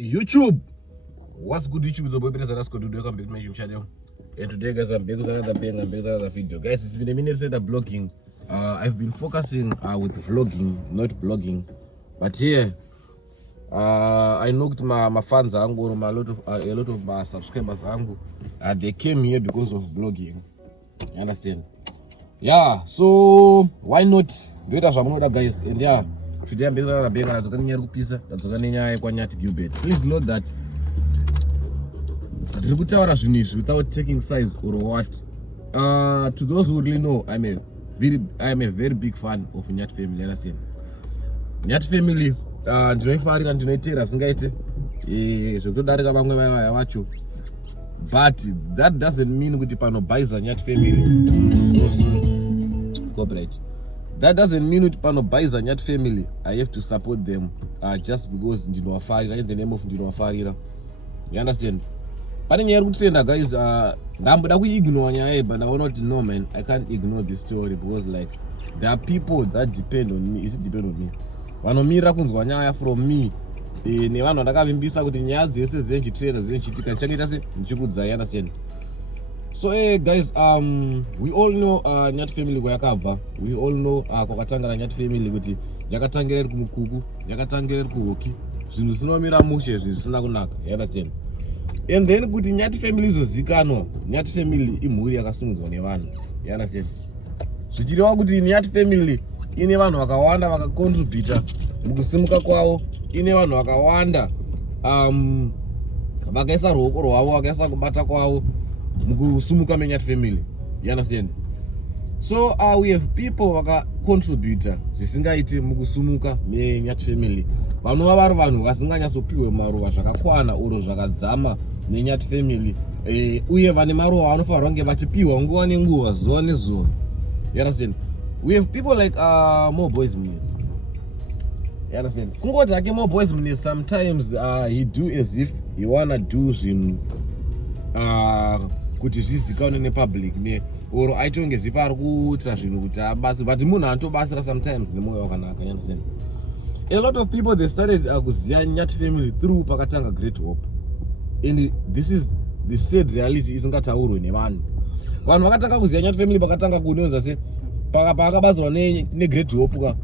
YouTube. What's good, YouTube? It's the boy Peter Rasco. Welcome back to my YouTube channel. And today, guys, I'm back with another bang. I'm back with another video. Guys, it's been a minute since I'm blogging. I've been focusing with vlogging, not blogging. But here, I knocked my fans, a lot of my subscribers, they came here because of blogging. You understand? Yeah. So why not do it as one other guys? And yeah, today I'm back with another bang. I'm going to pizza. I'm going to Nyathi Gilbert. Please note that. Without taking sides or what. To those who really know, I'm a very big fan of Nyathi family. Understand? Nyathi family, ndinoifarira ndinoitera singaite zvokutodarika vamwe vacho, but that doesn't mean kuti panobhaiza Nyathi family copyright. That doesn't mean kuti panobhaiza Nyathi family I have to support them just because ndinowafarira, in the name of ndinowafarira. You understand? Pane nyaya irikutenda guys, ndamboda kuignore nyaya, but I will not know, man. I can't ignore this story because like there are people that depend on me. Is it depend on me? Vanomira kunzwa nyaya from me, nevanhu vandakavimbisa kuti nyaya dzese dzenchitrenda dzenchitika ndichanoita se ndichikudzai. You understand? So guys, we all know Nyathi family kwayakabva. We all know kwakatangana Nyathi family kuti yakatangira iri kumukuku, yakatangira iri kuhoki, zvinhu zvinomira mushe, zvinhu zvisina kunaka. You understand? And then kuti Nyathi family izozikanwa, Nyathi family imhuri yakasimudzwa nevanhu. You understand? Zvichireva kuti Nyathi family ine vanhu vakawanda vakacontributa mukusimuka kwavo, ine vanhu vakawanda vakaisa ruoko rwavo, vakaisa kubata kwavo mukusimuka meNyathi family. You understand? So we have people vakacontributa zvisingaiti mukusimuka meNyathi family, vanova vari vanhu vasinganyatsopiwe maruva zvakakwana uro zvakadzama neNyathi family, uye vane maruva vanofanirwa kunge vachipiwa nguva nenguva, zuva nezuva. You understand? We have people like More Boys Minutes. You understand? Kungoti hake More Boys Minutes, sometimes he do as if he wanna do zvinhu kuti zvizikanwe nepublic, or aite kunge zifa ari kuita zvinhu kuti abasi, but munhu anotobasira sometimes nemwoyo wakanaka. You understand? A lot of people, they started kuziya Nyathi family through pakatanga Great Hope, and this is the sad reality isingataurwe nevanhu. Vanhu vakatanga kuziya Nyathi family pakatanga kunonza se pakabazwa neGreat Hope ka.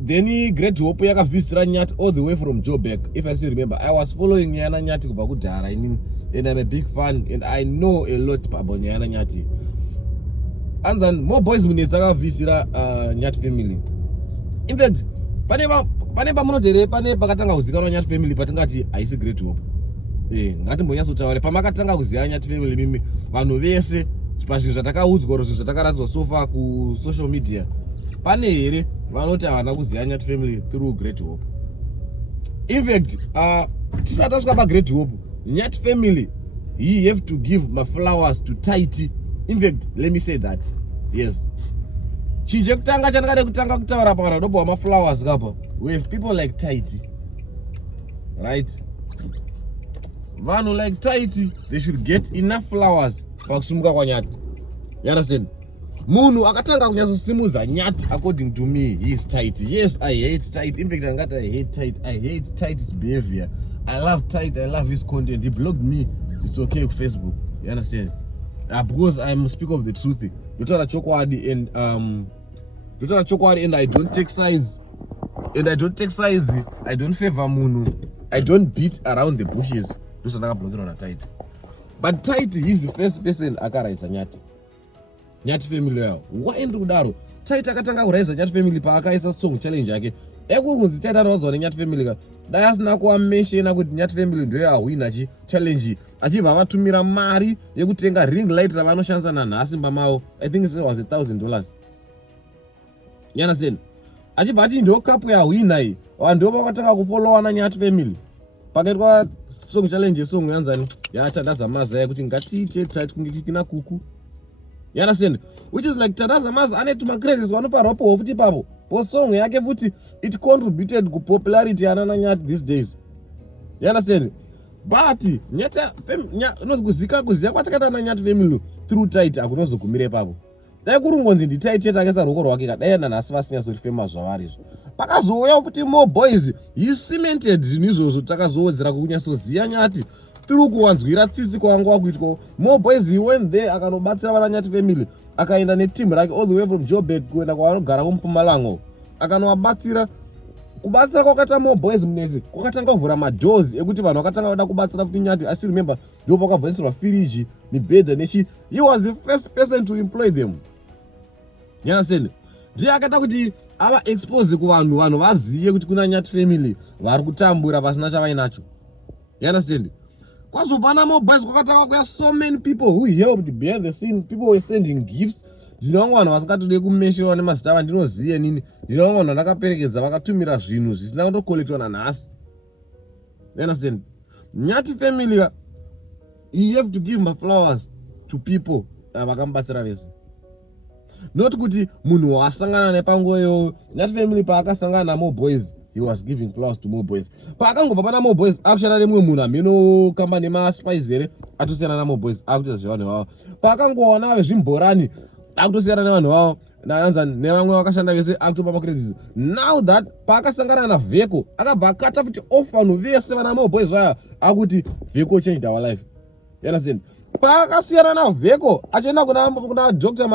Then Great Hope yakavhisira Nyathi all the way from Joburg. If I still remember, I was following Nyana Nyathi kubva kudhara, and I'm a big fan, and I know a lot about Nyana Nyathi. And then More Boys Minutes akavhisira Nyathi family. In fact, pane pamunodere, pane pakatanga kuzikanwa Nyathi family patingati haisi Great Hope. Ngatimbonyatsotaure pamakatanga kuziya Nyathi family, mimi vanhu vese pazvinhu zvatakaudzwa oro zvinhu zvatakaradzwa so far kusocial media, pane here vanoti havana kuziya Nyathi family through Great Hope. In fact, tisati tasvika paGreat Hope, Nyathi family, he have to give my flowers to Taiti. In fact, let me say that, yes, chinhu chekutanga chandakada kutanga kutaura pakadobva wamaflowers kapa, we have people like Taiti, right? Vanhu like Taiti, they should get enough flowers pakusumuka kwaNyathi. You understand? Munhu akatanga kunyatsosimudza Nyathi, according to me, he is Taiti. Yes, I hate Taiti. In fact, I hate Taiti. I hate Taiti's behavior. I love Taiti. I love his content. He blocked me. It's okay with Facebook. You understand? Because I'm speak of the truth. Dotara chokwadi and I don't take sides. And I don't take sides. I don't favor Munhu. I don't beat around the bushes. But Taiti, he's the first person akaraisa Nyathi family yao. Why ndikudaro? Taiti akatanga kuraisa Nyathi family paakaisa song challenge yake. Ekunzi Taiti anozwa neNyathi family ka. Dai asina kuameshena kuti Nyathi family ndio yahwina challenge. Achibva vatumira mari yekutenga ring light ravanoshandisa nanhasi mbamavo. I think it was $1,000. You understand? Achibva ati ndio cup yahwina iyi. Vanhu ndio vakatanga kufollowa naNyathi family. Pakaitwa song challenge song yanzani Yakatadza maza kuti ngatiite Taiti kunge tikina kuku. You understand? Which is like Yakatadza maza anetuma credits vanoparwa po futi papo. Po song yake futi it contributed to popularity yana Nyathi these days. You understand? But Nyathi family kuziya kwatakaita naNyathi family through Taiti akunozogumire papo. dai kurungonzi nditaicheta ruoko rwake kadai nanhasi vasinyazotifema zvavarizvo. Pakazouya futi more boys, he cemented zvinhu izvozvo takazowedzera kunyatsoziva Nyathi through kuwanzwira tsitsi kwanga kuitwa. More boys, he went there akanobatsira vana Nyathi family, akaenda neteam rake all the way from Joburg kuenda kwavanogara kuMpumalango, akanovabatsira. Kubatsira kwakaita More boys munezi kwakatanga kuvhura madoors ekuti vanhu vakatanga kuda kubatsira kuti Nyathi. I still remember ndipo pakabvunzirwa firiji, mibhedha nechi. He was the first person to employ them. You understand? Ndiye akaita kuti ava expose kuvanhu, vanhu vaziye kuti kuna Nyathi family vari kutambura pasina chavainacho. You understand? Kwazopana More boys kwakatanga kuya so many people who helped behind the scene. People were sending gifts. Ndinonga vanhu vasingatode kumeshewa nemazita vandinoziye nini. Ndinonga vanhu vandakaperekedza vakatumira zvinhu zvisina kutokolekitwa nanhasi. You understand? Nyathi family, you have to give my flowers to people vakamubatsira vese. Not kuti munhu wasangana nepangoyo. Nyathi family paakasangana na More boys, he was giving flowers to More boys. Paakangobva pana More boys akushanda nemumwe munhu ameno kamba nemaspice atosiyana na More boys akuita zvevanhu vavo. Paakangowana vezvimborani akutosiyana nevanhu vavo nanza nevamwe vakashanda vese akutopa macredits. Now that paakasangana na Veko akabva akata futi off vanhu vese vana More boys vaya akuti Veko changed our life. You understand? Paakasiyana na Veko achienda kuna Dr.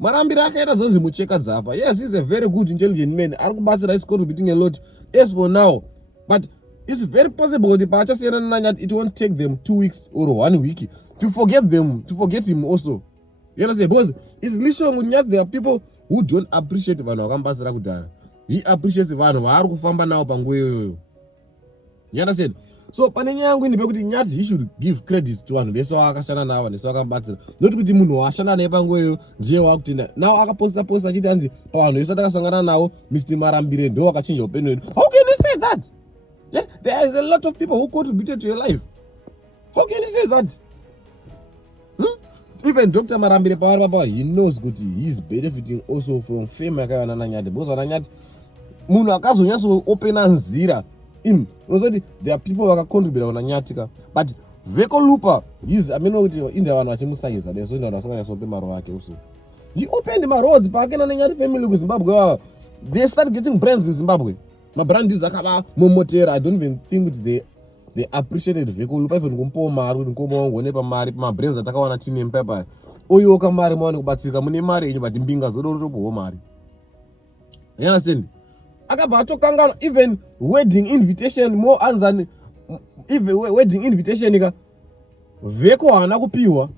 Marambire akaita zonzi mucheka dzapa. Yes, he's a very good intelligent man. Ari kubatsira, is contributing a lot as for now. But it's very possible kuti paachasiyana na Nyathi, it won't take them 2 weeks or 1 week to forget them, to forget him also. You understand? Because it's literally with Nyathi, there are people who don't appreciate vanhu vakamubatsira kudhara. He appreciates vanhu vaari kufamba nawo panguva iyoyo. You understand? So pane nyaya yangu ndepekuti Nyathi, he should give credit to vanhu vese vakashanda navo nese vakamubatsira. Not kuti munhu washanda naye panguva iyoyo ndiye wakutenda. Now akaposta achiti hanzi pavanhu vese takasangana navo Mr. Marambire ndo wakachinja upenyu hwedu. How can you say that? Yeah, there is a lot of people who contributed to your life. How can you say that? Even Dr. Marambire paari papa, he knows kuti he is benefiting also from fame yakaiwana naNyathi. Because vana Nyathi munhu akazonyatso opena nzira unozoti there are people vakacontribute kuna Nyathi ka. But Veko Lupa, he's ameno kuti inda vanhu vachimusayiza leso inda vanhu vasanganyasope maro ake also. He opened my roads paakenda neNyathi family kuZimbabwe vava. They started getting brands in Zimbabwe. Mabrandis akava momotera. I don't even think that they appreciated Veko Lupa even kumpo mari kuti nkomo wangu nepa mari pa brands atakawana tini mpapa. Oyo kamari mwane kubatsika mune mari yenyu but mbinga zodo rotobo mari. You understand? Akabva atokangana even wedding invitation more than even wedding invitation ika Veko haana kupiwa.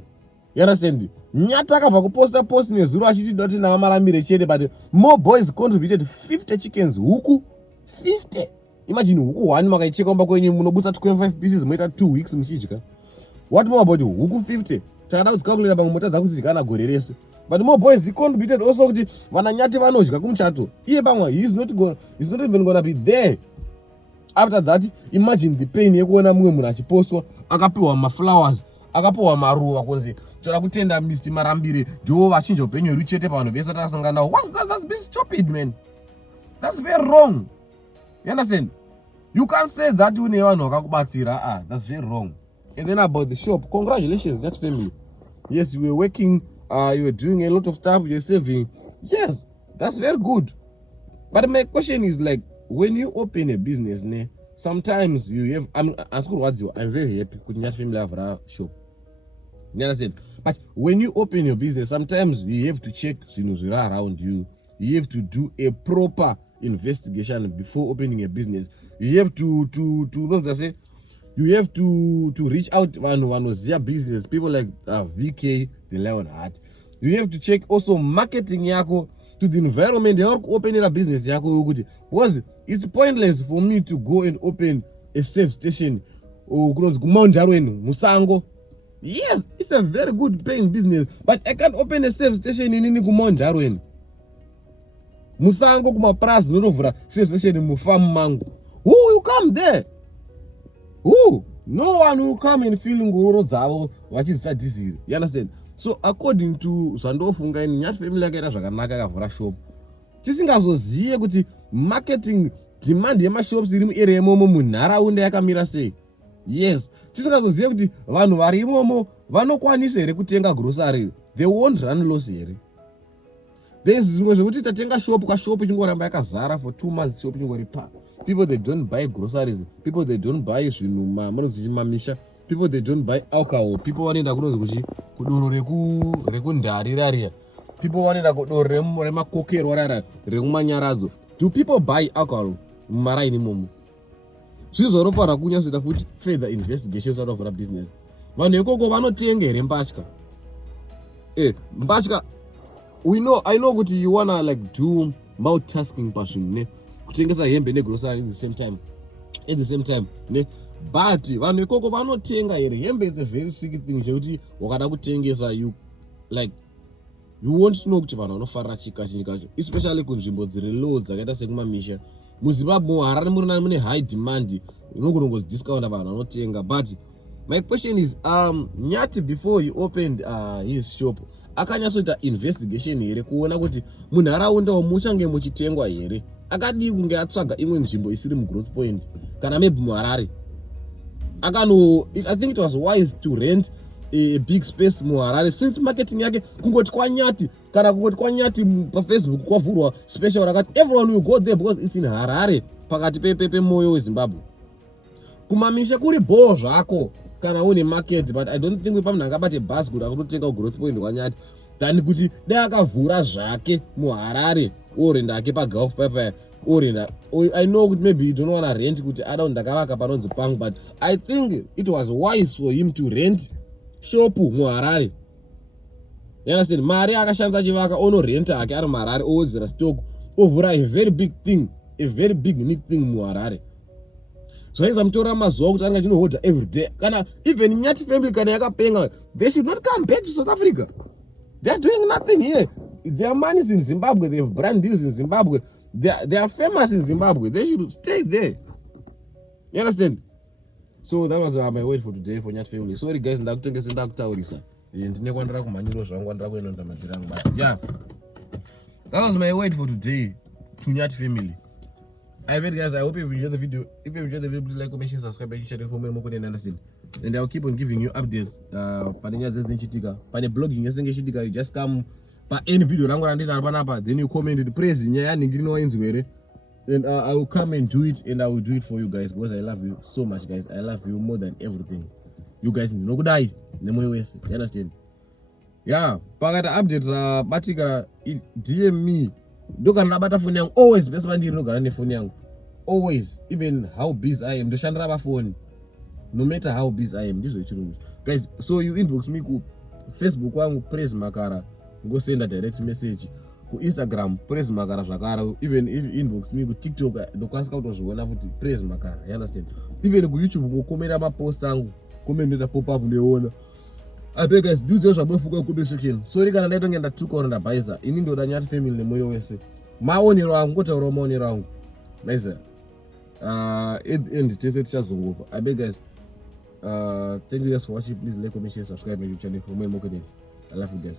You understand? Nyathi akabva kuposta post nezuro achiti doti na Marambire chete, but More boys contributed 50 chickens huku 50. Imagine huku 1 makaicheka omba kwenye munobutsa 25 pieces moita 2 weeks muchidya. What more about huku 50? Takada kudzikalkulira pamwe mota dzakuzidyana gore rese. But More boys, he contributed also kuti vana Nyathi vanodya kumuchato. Iye pamwe he's not even gonna be there. After that, imagine the pain yekuona mumwe munhu achipostwa akapiwa maflowers, akapiwa maruva kunzi toda kutenda Mr. Marambire ndiwo vachinja upenyu hwedu chete pavanhu vese takasangana navo. What's that? That's been stupid, man. That's very wrong. You understand? You can't say that une vanhu vakakubatsira. That's very wrong. And then about the shop, congratulations, Nyathi family. Yes, you were working, you were doing a lot of stuff, you're saving. Yes, that's very good. But my question is like, when you open a business, sometimes you have, I'm very happy because Nyathi family have a shop. You understand? But when you open your business, sometimes you have to check around you. You have to do a proper investigation before opening a business. You have to what I say? You have to reach out one their business, people like VK, the Lion Heart. You have to check also marketing yako to the environment. They are opening a business yako because it's pointless for me to go and open a safe station or Mount Darwin, Musango. Yes, it's a very good paying business, but I can't open a safe station in Mount Darwin. Musango kuma price no safe station in Mufam Mango. Who you come there? Who? No one will come and feeling zavo what is that this year. You understand? So according to Sandofunga in Nyathi family yakaita zvakanaka akavhura shop. Tisingazoziye kuti marketing demand yemashops iri muarea imomo munharaunda yakamira sei. Yes, tisingazoziye kuti vanhu vari imomo vanokwanisa here kutenga grocery. They won't run loss here. there's zvimwe zvekuti tatenga shop ichingoramba yakazara for 2 months, shop ichingori pa. People they don't buy groceries, people they don't buy zvinhu mamisha, people they don't buy alcohol, people vanoenda kunonzi kudoro rekundari rariya, people vanoenda kudoro remakokero rara rekumanyaradzo. Do people buy alcohol mumaraini imomo? Zvizoroparwa kunyazoita futi further investigations out of our business. Vanhu ikoko vanotenga here mbatya. Mbatya, I know kuti you wanna like do multitasking pazvinhu ne kutengesa hembe negrocery at the same time ne, but vanhu ikoko vanotenga here hembe. Is a very tricky thing chekuti wakada kutengesa you won't know kuti vanhu vanofarira chikazhinji kacho, especially kunzvimbo dziri low dzakaita sekumamisha. MuZimbabwe muHarare mune high demand, unongonongozi discount vanhu vanotenga. But my question is, Nyathi before he opened his shop akanyatsoita investigation here kuona kuti munharaunda muchange muchitengwa here, akadii kunge atsvaga imwe nzvimbo isiri mugrowth point kana maybe muHarare. I think it was wise to rent a big space muHarare, since marketing yake kungoti kwaNyathi kana kungoti kwaNyathi paFacebook kwavhurwa special rakati everyone will go there because it's in Harare, pakati pemoyo weZimbabwe. Kumamisha kuri bho zvako kana une market, but I don't think pamunhu angabate bus kuti akutotenga growth point kwaNyathi than kuti dai akavhura zvake muHarare orenda ake paGulf Pipe orenda. I know kuti maybe you don't want to rent kuti ada ndakavaka panonzi pangu, but I think it was wise for him to rent shop muHarare. You understand? Mari akashandisa chivaka onorenta ake ari muHarare, owedzera stock, ovhura a very big neat thing muHarare. Zvaiza mutora mazuva kuti anga chinohodha every day. Kana even Nyathi family kana yakapenga, they should not come back to South Africa. They are doing nothing here. Their money is in Zimbabwe, they have brand deals in Zimbabwe, they are famous in Zimbabwe. They should stay there. You understand? So that was my word for today for Nyathi family. Sorry guys, ndakutengesa ndakutaurisa. Ndine kwandira kumhanyiro zvangu, kwandira kuenda madhirangu. But yeah, that was my word for today to Nyathi family. I bet guys, I hope you enjoyed the video. If you enjoyed the video, please like, comment, share, subscribe, and share for more and understand. And I'll keep on giving you updates. Panenya zezin chitika, pane blogging yesinge chitika, you just come pa any video rangu randina panapa, then you comment with praise nyaya ningirino wainzwere. And I will come and do it, and I will do it for you guys because I love you so much, guys. I love you more than everything. You guys no good die. Nemoyo wese. You understand? Yeah, pakata updates batika DM me. Doka nabata phone yangu always best man ndiri nogara nefone yangu. Always, even how busy I am, ndoshandira pa phone. No matter how busy I am, this is true. Guys, so you inbox me ku Facebook wangu Praise Makara, go send a direct message. Ku Instagram Praise Makara zvakara, even if inbox me ku TikTok ndokwanisa kutozviona kuti Praise Makara. You understand? Even ku YouTube go comment ma post angu, comment nda pop up ndeona. I beg guys, do this abufuka ku comment section. Sorry kana ndaito ngenda tuko ronda baiza. Ini ndo da Nyathi family nemoyo wese. Maonero angu ngotaura maonero angu. Nice. And tese tichazongopa. I beg guys, thank you guys for watching. Please like, comment, share, subscribe my YouTube channel for more content. I love you guys.